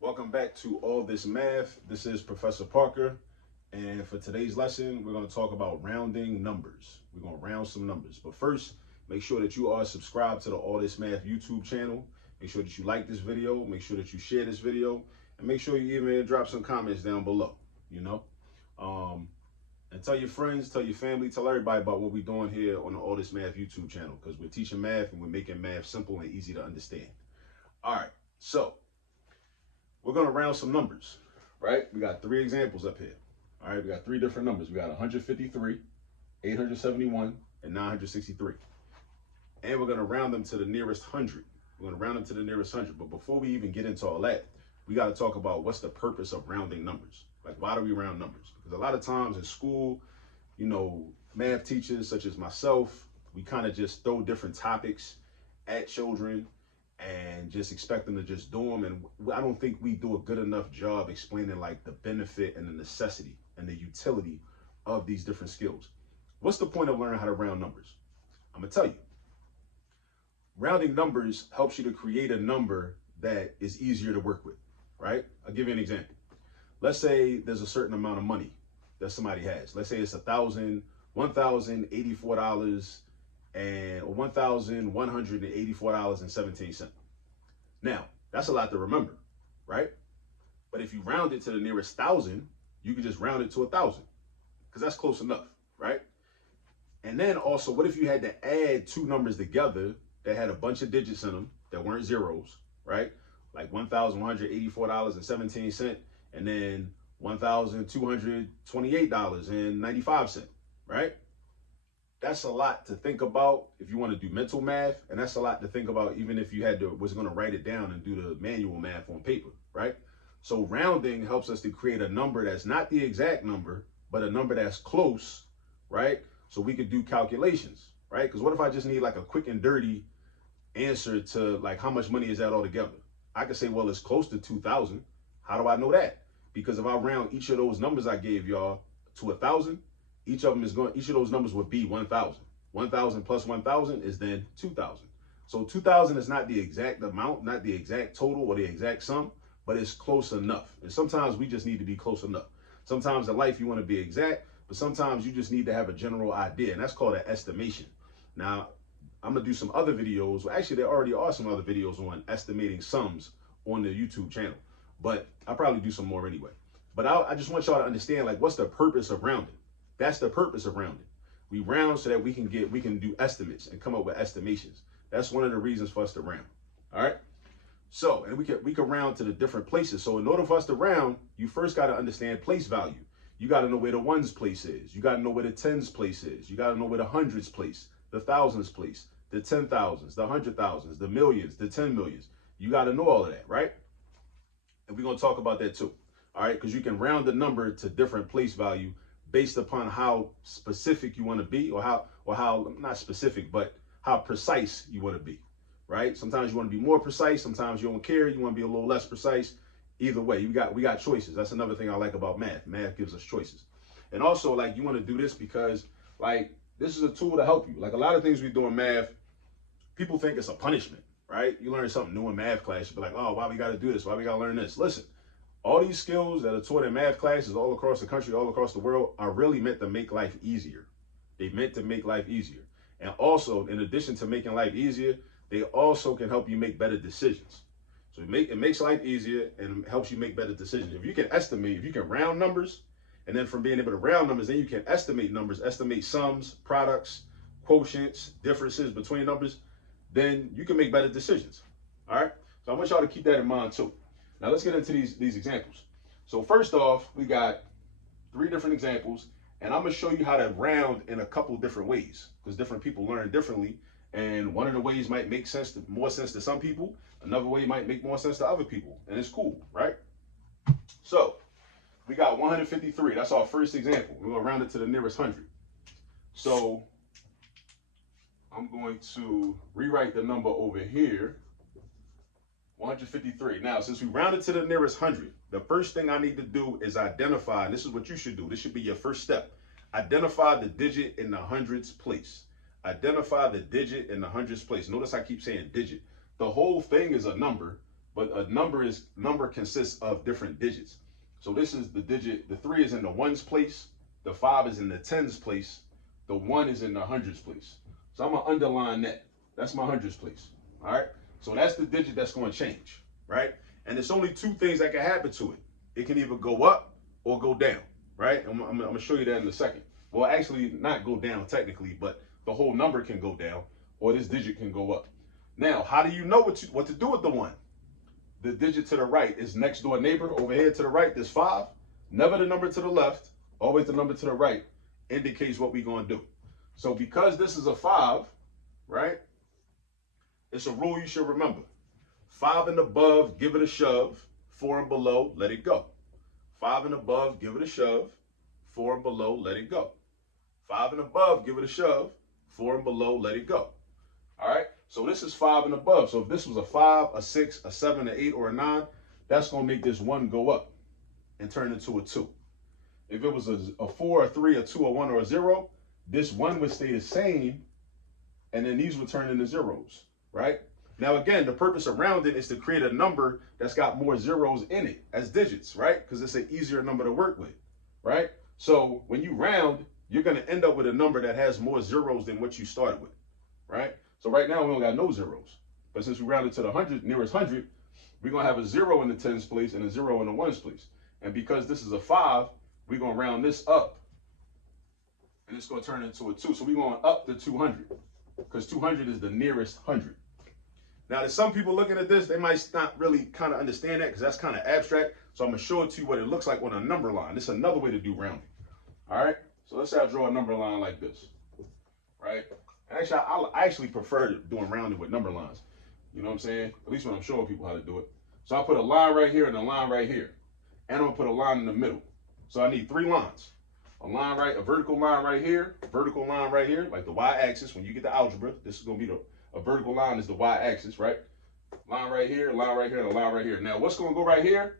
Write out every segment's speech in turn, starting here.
Welcome back to All This Math. This is Professor Parker, and for today's lesson, we're going to talk about rounding numbers. We're going to round some numbers, but first, make sure that you are subscribed to the All This Math YouTube channel. Make sure that you like this video, make sure that you share this video, and make sure you even drop some comments down below, you know? And tell your friends, tell your family, tell everybody about what we're doing here on the All This Math YouTube channel, because we're teaching math and we're making math simple and easy to understand. All right, so we're going to round some numbers, right? We got three examples up here. All right, we got three different numbers. We got 153, 871, and 963. And we're going to round them to the nearest 100. We're going to round them to the nearest 100. But before we even get into all that, we got to talk about what's the purpose of rounding numbers. Like, why do we round numbers? Because a lot of times in school, you know, math teachers such as myself, we kind of just throw different topics at children and just expect them to just do them. And I don't think we do a good enough job explaining like the benefit and the necessity and the utility of these different skills. What's the point of learning how to round numbers? I'm gonna tell you. Rounding numbers helps you to create a number that is easier to work with, right? I'll give you an example. Let's say there's a certain amount of money that somebody has. Let's say it's $1,084 and $1,184.17. Now, that's a lot to remember, right? But if you round it to the nearest thousand, you can just round it to 1,000 because that's close enough, right? And then also, what if you had to add two numbers together that had a bunch of digits in them that weren't zeros, right? Like $1,184.17 and then $1,228.95, right? That's a lot to think about if you want to do mental math, and that's a lot to think about even if you was going to write it down and do the manual math on paper, right? So rounding helps us to create a number that's not the exact number, but a number that's close, right? So we could do calculations, right? Because what if I just need like a quick and dirty answer to like how much money is that altogether? I could say, well, it's close to 2,000. How do I know that? Because if I round each of those numbers I gave y'all to 1,000, each of those numbers would be 1,000. 1,000 plus 1,000 is then 2,000. So 2,000 is not the exact amount, not the exact total or the exact sum, but it's close enough. And sometimes we just need to be close enough. Sometimes in life you want to be exact, but sometimes you just need to have a general idea, and that's called an estimation. Now, I'm going to do some other videos. Well, actually, there already are some other videos on estimating sums on the YouTube channel, but I'll probably do some more anyway. But I just want y'all to understand, like, what's the purpose of rounding? That's the purpose of rounding. We round so that we can do estimates and come up with estimations. That's one of the reasons for us to round. All right. So, and we can round to the different places. So in order for us to round, you first got to understand place value. You got to know where the ones place is. You got to know where the tens place is. You got to know where the hundreds place, the thousands place, the 10,000s, the 100,000s, the millions, the 10 millions. You got to know all of that, right? And we're going to talk about that too. All right. Because you can round the number to different place value based upon how specific you want to be, or how not specific, but how precise you want to be, right? Sometimes you want to be more precise, sometimes you don't care, you want to be a little less precise. Either way, we got choices. That's another thing I like about math. Math gives us choices. And also, like, you want to do this because, like, this is a tool to help you. Like, a lot of things we do in math, people think it's a punishment, right? You learn something new in math class, you be like, oh, why we got to do this? Why we got to learn this? Listen, all these skills that are taught in math classes all across the country, all across the world, are really meant to make life easier. They're meant to make life easier. And also, in addition to making life easier, they also can help you make better decisions. So it makes life easier and helps you make better decisions. If you can estimate, if you can round numbers, and then from being able to round numbers, then you can estimate numbers, estimate sums, products, quotients, differences between numbers, then you can make better decisions. All right? So I want y'all to keep that in mind too. Now let's get into these examples. So first off, we got three different examples, and I'm gonna show you how to round in a couple different ways because different people learn differently. And one of the ways might make more sense to some people. Another way might make more sense to other people, and it's cool, right? So we got 153. That's our first example. We're gonna round it to the nearest 100. So I'm going to rewrite the number over here. 153. Now, since we rounded to the nearest 100, the first thing I need to do is identify, and this is what you should do. This should be your first step. Identify the digit in the hundreds place. Identify the digit in the hundreds place. Notice I keep saying digit. The whole thing is a number, but a number consists of different digits. So this is the digit, the 3 is in the ones place, the 5 is in the tens place, the 1 is in the hundreds place. So I'm gonna underline that. That's my hundreds place. All right. So that's the digit that's going to change, right? And there's only two things that can happen to it. It can either go up or go down, right? I'm gonna show you that in a second. Well, actually, not go down technically, but the whole number can go down, or this digit can go up. Now, how do you know what to do with the 1? The digit to the right is next door neighbor. Over here to the right, there's 5. Never the number to the left, always the number to the right indicates what we're going to do. So because this is a 5, right, it's a rule you should remember. 5 and above, give it a shove. 4 and below, let it go. 5 and above, give it a shove. 4 and below, let it go. 5 and above, give it a shove. 4 and below, let it go. All right, so this is 5 and above. So if this was a 5, a 6, a 7, an 8, or a 9, that's going to make this 1 go up and turn into a 2. If it was a 4, a 3, a 2, a 1, or a 0, this 1 would stay the same, and then these would turn into zeros, right? Now, again, the purpose of rounding is to create a number that's got more zeros in it as digits, right? Because it's an easier number to work with, right? So when you round, you're going to end up with a number that has more zeros than what you started with, right? So right now, we don't got no zeros. But since we rounded to the nearest 100, we're going to have a 0 in the tens place and a 0 in the ones place. And because this is a 5, we're going to round this up. And it's going to turn into a 2. So we're going up to 200. Because 200 is the nearest 100. Now, there's some people looking at this, they might not really kind of understand that because that's kind of abstract. So I'm going to show it to you what it looks like on a number line. This is another way to do rounding. All right? So let's say I draw a number line like this. Right? Actually, I actually prefer doing rounding with number lines. You know what I'm saying? At least when I'm showing people how to do it. So I put a line right here and a line right here. And I'm going to put a line in the middle. So I need 3 lines. A vertical line right here, vertical line right here, like the y-axis. When you get to algebra, this is going to be a vertical line is the y-axis, right? Line right here, line right here, and a line right here. Now, what's going to go right here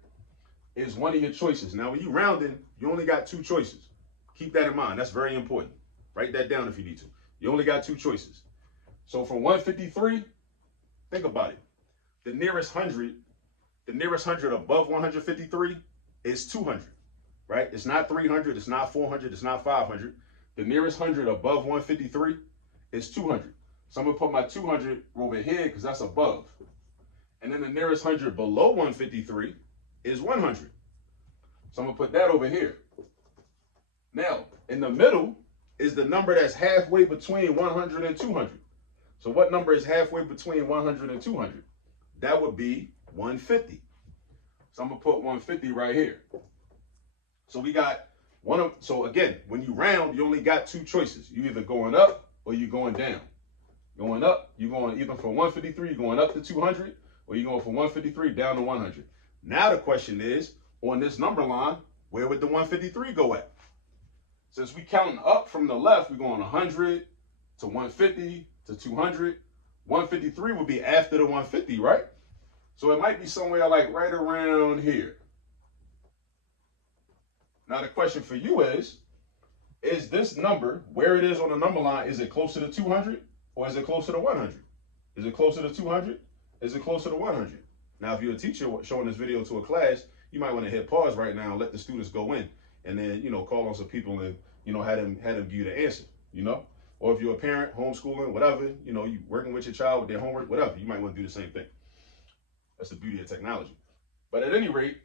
is one of your choices. Now, when you rounding, you only got 2 choices. Keep that in mind. That's very important. Write that down if you need to. You only got 2 choices. So for 153, think about it. The nearest 100 above 153 is 200, right? It's not 300, it's not 400, it's not 500. The nearest 100 above 153 is 200. So I'm going to put my 200 over here because that's above. And then the nearest 100 below 153 is 100. So I'm going to put that over here. Now, in the middle is the number that's halfway between 100 and 200. So what number is halfway between 100 and 200? That would be 150. So I'm going to put 150 right here. So we got so again, when you round, you only got 2 choices. You either going up or you going down. Going up, you're going either from 153, you're going up to 200, or you're going from 153 down to 100. Now the question is, on this number line, where would the 153 go at? Since we counting up from the left, we're going 100 to 150 to 200. 153 would be after the 150, right? So it might be somewhere like right around here. Now the question for you is this number, where it is on the number line, is it closer to 200 or is it closer to 100? Is it closer to 200? Is it closer to 100? Now, if you're a teacher showing this video to a class, you might want to hit pause right now and let the students go in and then, call on some people and, have them give you the answer, Or if you're a parent, homeschooling, whatever, you working with your child with their homework, whatever, you might want to do the same thing. That's the beauty of technology. But at any rate,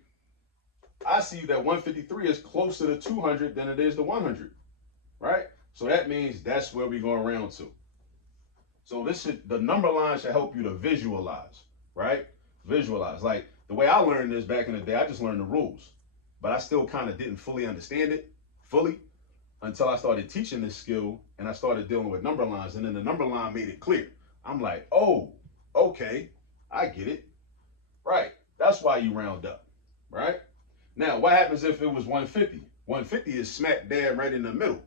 I see that 153 is closer to 200 than it is to 100, right? So that means that's where we're going around to. So the number line should help you to visualize, right? Visualize. Like the way I learned this back in the day, I just learned the rules, but I still kind of didn't fully understand it until I started teaching this skill and I started dealing with number lines. And then the number line made it clear. I'm like, oh, okay, I get it. Right. That's why you round up, right? Now, what happens if it was 150? 150 is smack dab right in the middle.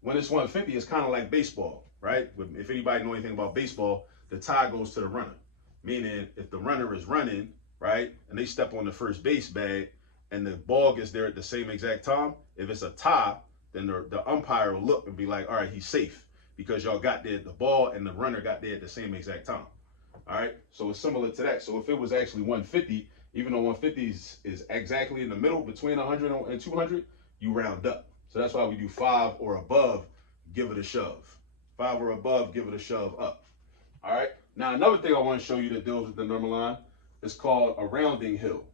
When it's 150, it's kind of like baseball, right? If anybody know anything about baseball, the tie goes to the runner. Meaning, if the runner is running, right, and they step on the first base bag and the ball gets there at the same exact time, if it's a tie, then the umpire will look and be like, all right, he's safe because y'all got there, the ball and the runner got there at the same exact time. All right, so it's similar to that. So if it was actually 150, even though 150 is exactly in the middle between 100 and 200, you round up. So that's why we do 5 or above, give it a shove. 5 or above, give it a shove up. All right. Now another thing I want to show you that deals with the number line is called a rounding hill.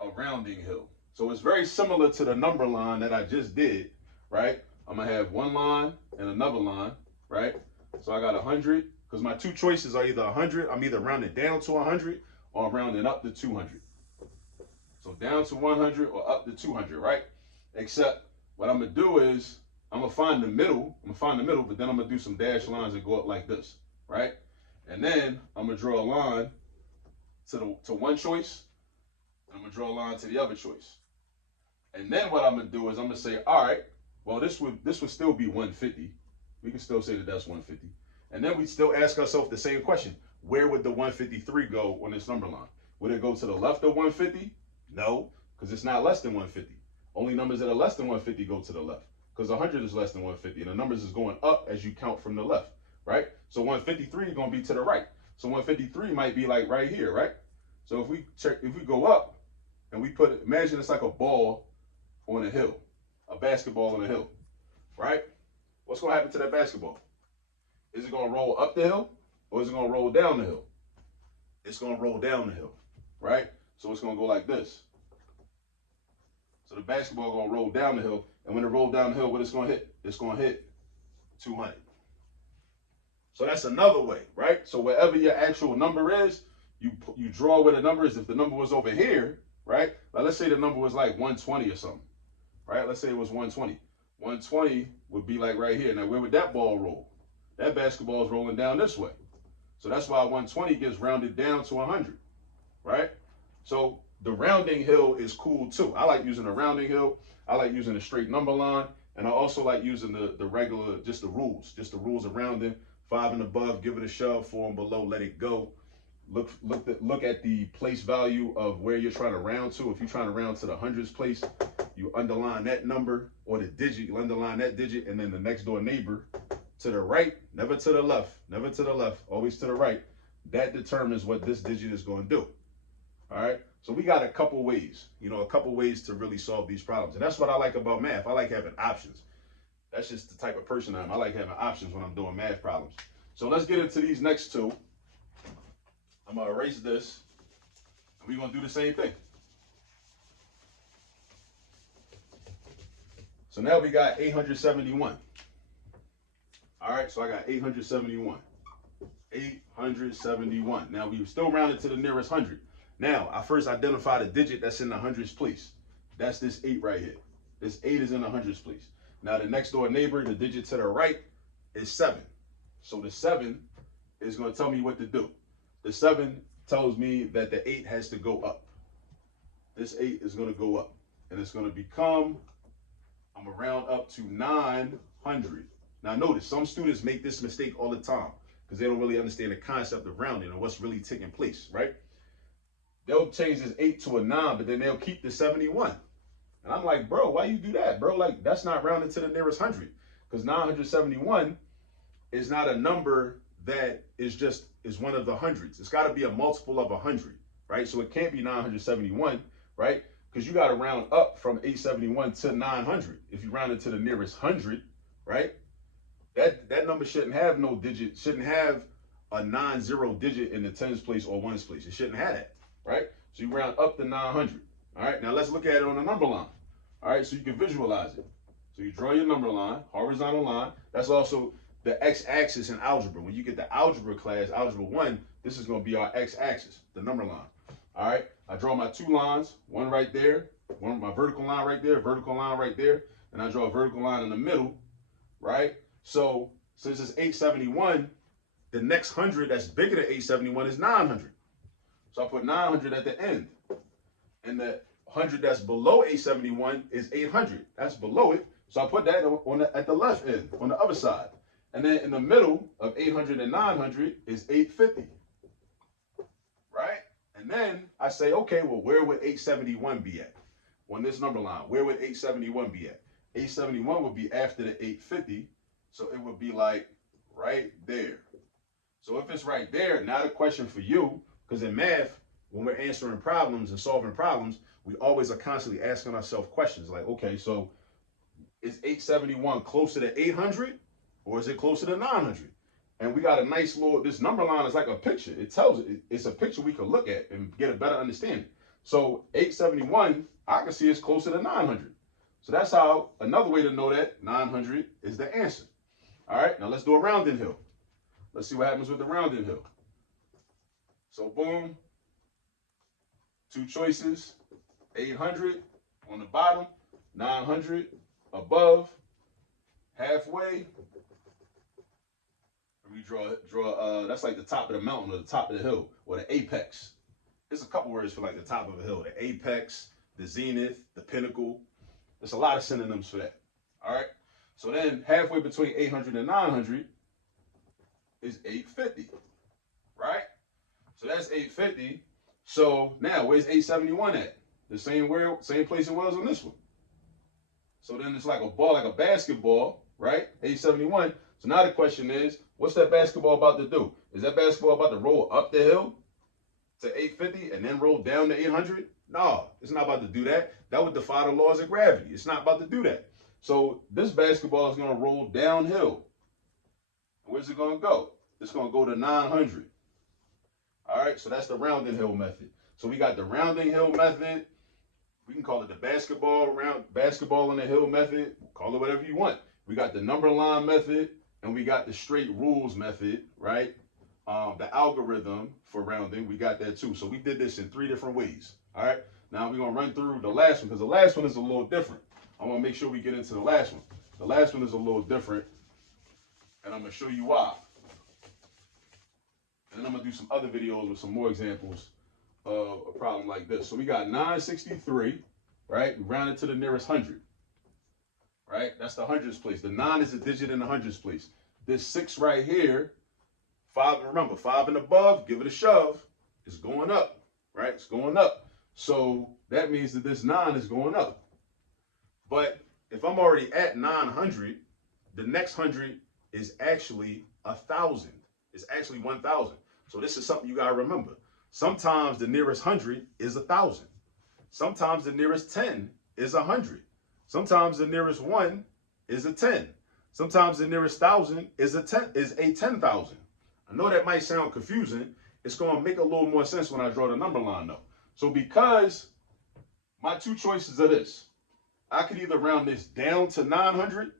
A rounding hill. So it's very similar to the number line that I just did, right? I'm gonna have one line and another line, right? So I got 100, because my two choices are either 100, I'm either rounding down to 100 or I'm rounding up to 200. So down to 100 or up to 200, right? Except what I'm gonna do is I'm gonna find the middle, but then I'm gonna do some dashed lines that go up like this, right? And then I'm gonna draw a line to one choice, and I'm gonna draw a line to the other choice. And then what I'm gonna do is I'm gonna say, all right, well this would still be 150. We can still say that that's 150. And then we still ask ourselves the same question: where would the 153 go on this number line? Would it go to the left of 150? No, because it's not less than 150. Only numbers that are less than 150 go to the left, because 100 is less than 150, and the numbers is going up as you count from the left, right? So 153 is going to be to the right. So 153 might be like right here, right? So if we go up and we imagine it's like a ball on a hill, a basketball on a hill, right? What's going to happen to that basketball? Is it going to roll up the hill or is it going to roll down the hill? It's going to roll down the hill, right? So it's going to go like this. So the basketball going to roll down the hill, and when it rolls down the hill, what it's going to hit? It's going to hit 200. So that's another way, right? So wherever your actual number is, you draw where the number is. If the number was over here, right? Like let's say the number was like 120 or something, right? Let's say it was 120. 120 would be like right here. Now where would that ball roll? That basketball is rolling down this way. So that's why 120 gets rounded down to 100, right? So the rounding hill is cool too. I like using a rounding hill. I like using a straight number line. And I also like using the regular, just the rules of rounding. 5 and above, give it a shove. 4 and below, let it go. Look at the place value of where you're trying to round to. If you're trying to round to the hundreds place, you underline that number or the digit, you underline that digit, and then the next door neighbor to the right, never to the left, always to the right. That determines what this digit is going to do. All right. So we got a couple ways to really solve these problems. And that's what I like about math. I like having options. That's just the type of person I am. I like having options when I'm doing math problems. So let's get into these next two. I'm going to erase this, and we're going to do the same thing. So now we got 871. All right, so I got 871. 871. Now we still rounded to the nearest hundred. Now, I first identified a digit that's in the hundreds place. That's this 8 right here. This 8 is in the hundreds place. Now, the next door neighbor, the digit to the right, is 7. So the 7 is going to tell me what to do. The 7 tells me that the 8 has to go up. This 8 is going to go up. And it's going to become, I'm going to round up to 900. Now, notice, some students make this mistake all the time because they don't really understand the concept of rounding and what's really taking place, right? They'll change this 8 to a 9, but then they'll keep the 71. And I'm like, bro, why you do that, bro? Like, that's not rounding to the nearest 100, because 971 is not a number that is one of the hundreds. It's got to be a multiple of 100, right? So it can't be 971, right? Because you got to round up from 871 to 900. If you round it to the nearest 100, right? That number shouldn't have no digit, shouldn't have a non-zero digit in the tens place or ones place. It shouldn't have that, right? So you round up to 900. All right, now let's look at it on a number line. All right, so you can visualize it. So you draw your number line, horizontal line. That's also the x-axis in algebra. When you get the algebra class, algebra 1, this is going to be our x-axis, the number line. All right, I draw my two lines, one right there, my vertical line right there, vertical line right there, and I draw a vertical line in the middle, right? So since it's 871, the next 100 that's bigger than 871 is 900. So I put 900 at the end. And the 100 that's below 871 is 800. That's below it. So I put that at the left end, on the other side. And then in the middle of 800 and 900 is 850. Right? And then I say, okay, well, where would 871 be at? On this number line, where would 871 be at? 871 would be after the 850. So it would be like right there. So if it's right there, now the question for you, because in math, when we're answering problems and solving problems, we always are constantly asking ourselves questions like, okay, so is 871 closer to 800 or is it closer to 900? And we got a nice little, this number line is like a picture. It tells it, it's a picture we can look at and get a better understanding. So 871, I can see it's closer to 900. So that's how, another way to know that 900 is the answer. All right, now let's do a rounding hill. Let's see what happens with the rounding hill. So boom, two choices, 800 on the bottom, 900 above, halfway. We draw, that's like the top of the mountain or the top of the hill or the apex. There's a couple words for like the top of a hill, the apex, the zenith, the pinnacle. There's a lot of synonyms for that. All right. So then halfway between 800 and 900 is 850, right? So that's 850. So now where's 871 at? The same place it was on this one. So then it's like a ball, like a basketball, right? 871. So now the question is, what's that basketball about to do? Is that basketball about to roll up the hill to 850 and then roll down to 800? No, it's not about to do that. That would defy the laws of gravity. It's not about to do that. So this basketball is going to roll downhill. Where's it going to go? It's going to go to 900. All right, so that's the rounding hill method. So we got the rounding hill method. We can call it the basketball in the hill method. Call it whatever you want. We got the number line method, and we got the straight rules method, right? The algorithm for rounding, we got that too. So we did this in 3 different ways. All right. Now we're gonna run through the last one because the last one is a little different. I want to make sure we get into the last one. The last one is a little different, and I'm gonna show you why. And then I'm gonna do some other videos with some more examples of a problem like this. So we got 963, right? We round it to the nearest 100. Right? That's the hundreds place. The 9 is a digit in the hundreds place. This 6 right here, 5, remember, 5 and above, give it a shove. It's going up, right? It's going up. So that means that this 9 is going up. But if I'm already at 900, the next 100 is actually 1,000. It's actually 1,000. So this is something you got to remember. Sometimes the nearest 100 is 1,000. Sometimes the nearest 10 is 100. Sometimes the nearest 1 is a 10. Sometimes the nearest 1,000 is a 10,000. I know that might sound confusing. It's going to make a little more sense when I draw the number line though. So because my two choices are this, I could either round this down to 900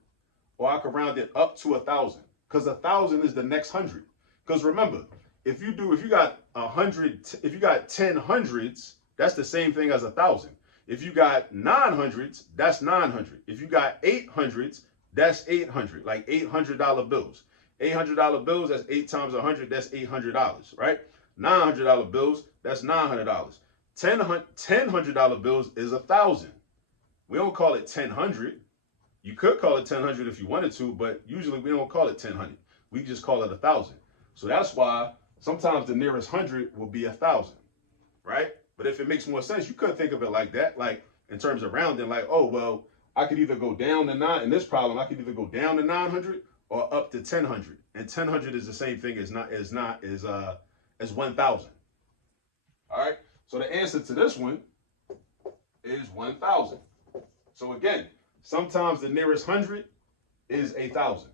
or I could round it up to 1,000 because 1,000 is the next 100. Because remember, if you got 100, if you got 10 hundreds, that's the same thing as 1,000. If you got 900s, that's 900. If you got 800s, that's 800, like $800 bills. $800 bills, that's 8 times 100, that's $800, right? $900 bills, that's $900. $1,000 bills is 1,000. We don't call it 1,000. You could call it 1,000 if you wanted to, but usually we don't call it 1,000. We just call it 1,000. So that's why sometimes the nearest 100 will be 1,000, right? But if it makes more sense, you could think of it like that, like in terms of rounding, like, oh, well, I could either go down to 9, in this problem, I could either go down to 900 or up to 1,000. And 1,000 is the same thing as 1,000. All right. So the answer to this one is 1,000. So again, sometimes the nearest 100 is 1,000.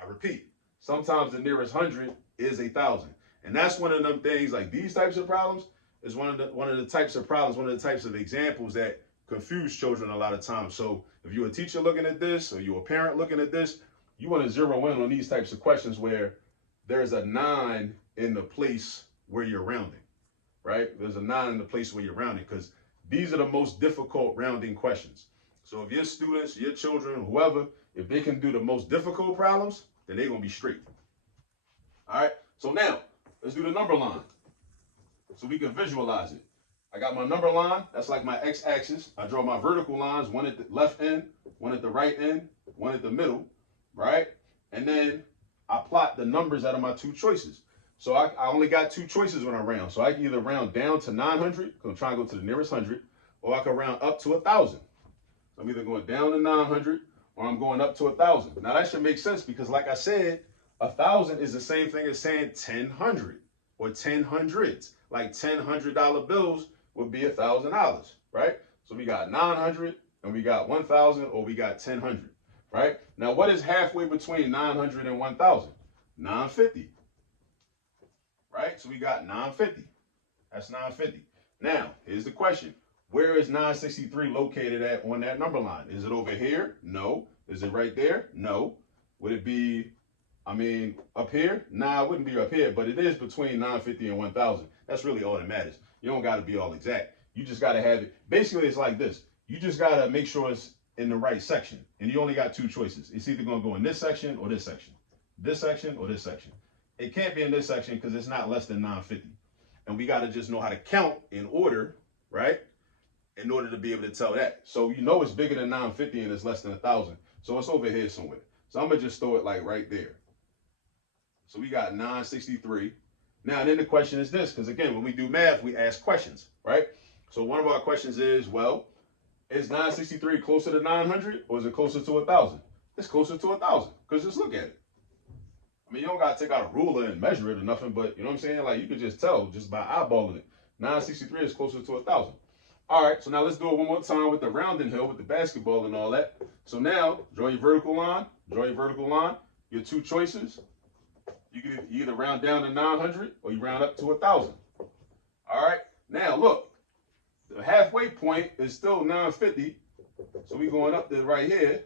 I repeat, sometimes the nearest 100 is 1,000. And that's one of them things, like these types of problems is one of the types of problems, one of the types of examples that confuse children a lot of times. So if you're a teacher looking at this or you're a parent looking at this, you want to zero in on these types of questions where there's a 9 in the place where you're rounding, right? There's a 9 in the place where you're rounding because these are the most difficult rounding questions. So if your students, your children, whoever, if they can do the most difficult problems, then they're going to be straight. All right. So now let's do the number line so we can visualize it. I got my number line. That's like my x-axis. I draw my vertical lines, one at the left end, one at the right end, one at the middle, right? And then I plot the numbers out of my two choices. So I only got two choices when I round. So I can either round down to 900, because I'm trying to go to the nearest 100, or I can round up to 1,000. So I'm either going down to 900 or I'm going up to 1,000. Now that should make sense because like I said, 1,000 is the same thing as saying 1,000 or 10 hundreds. Like $1,000 bills would be $1,000, right? So we got 900 and we got 1,000 or we got 1,000, right? Now what is halfway between 900 and 1,000? 950, right? So we got 950. That's 950. Now, here's the question. Where is 963 located at on that number line? Is it over here? No. Is it right there? No. Would it be, up here? Nah, it wouldn't be up here, but it is between 950 and 1,000. That's really all that matters. You don't got to be all exact. You just got to have it. Basically, it's like this. You just got to make sure it's in the right section. And you only got two choices. It's either going to go in this section or this section. This section or this section. It can't be in this section because it's not less than 950. And we got to just know how to count in order, right? In order to be able to tell that. So you know it's bigger than 950 and it's less than 1,000. So it's over here somewhere. So I'm going to just throw it like right there. So we got 963. Now, then the question is this, because again, when we do math, we ask questions, right? So one of our questions is, well, is 963 closer to 900 or is it closer to 1,000? It's closer to 1,000 because just look at it. You don't got to take out a ruler and measure it or nothing, but you know what I'm saying? Like you could just tell just by eyeballing it. 963 is closer to 1,000. All right, so now let's do it one more time with the rounding hill, with the basketball and all that. So now, draw your vertical line, your two choices. You can either round down to 900 or you round up to 1,000. All right, now look, the halfway point is still 950. So we're going up there right here,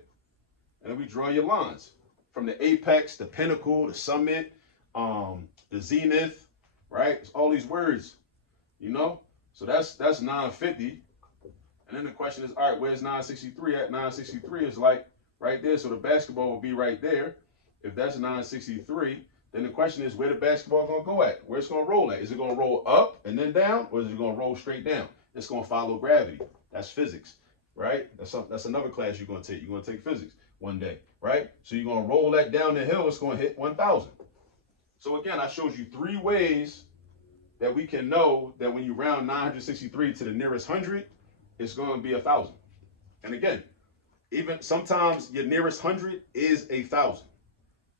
and then we draw your lines. From the apex, the pinnacle, the summit, the zenith, right? It's all these words, you know? So that's 950. And then the question is, all right, where's 963 at? 963 is like right there. So the basketball will be right there. If that's 963, then the question is where the basketball going to go at? Where it's going to roll at? Is it going to roll up and then down, or is it going to roll straight down? It's going to follow gravity. That's physics, right? That's another class you're going to take. You're going to take physics one day, right? So you're going to roll that down the hill. It's going to hit 1,000. So again, I showed you three ways that we can know that when you round 963 to the nearest 100, it's going to be 1,000. And again, even sometimes your nearest 100 is 1,000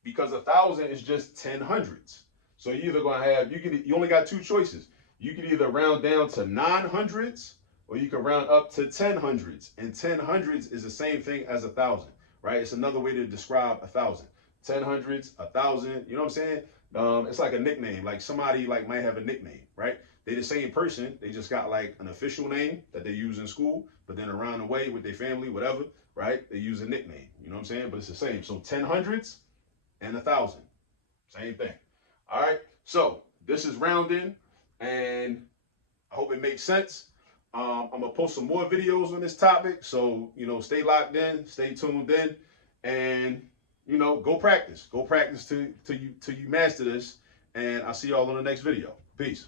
because 1,000 is just 10 hundreds. So you're either going to have, you only got two choices. You can either round down to 900s or you can round up to 10 hundreds. And 10 hundreds is the same thing as 1,000, right? It's another way to describe 1,000. 10 hundreds, 1,000, you know what I'm saying? It's like a nickname, like somebody like might have a nickname, right? They the same person, they just got like an official name that they use in school, but then around the way with their family, whatever, right? They use a nickname, you know what I'm saying? But it's the same. So 10 hundreds and 1,000, same thing. All right, so this is rounding, and I hope it makes sense. I'm gonna post some more videos on this topic, so you know, stay locked in, stay tuned in, and you know, go practice till you master this. And I'll see y'all on the next video. Peace.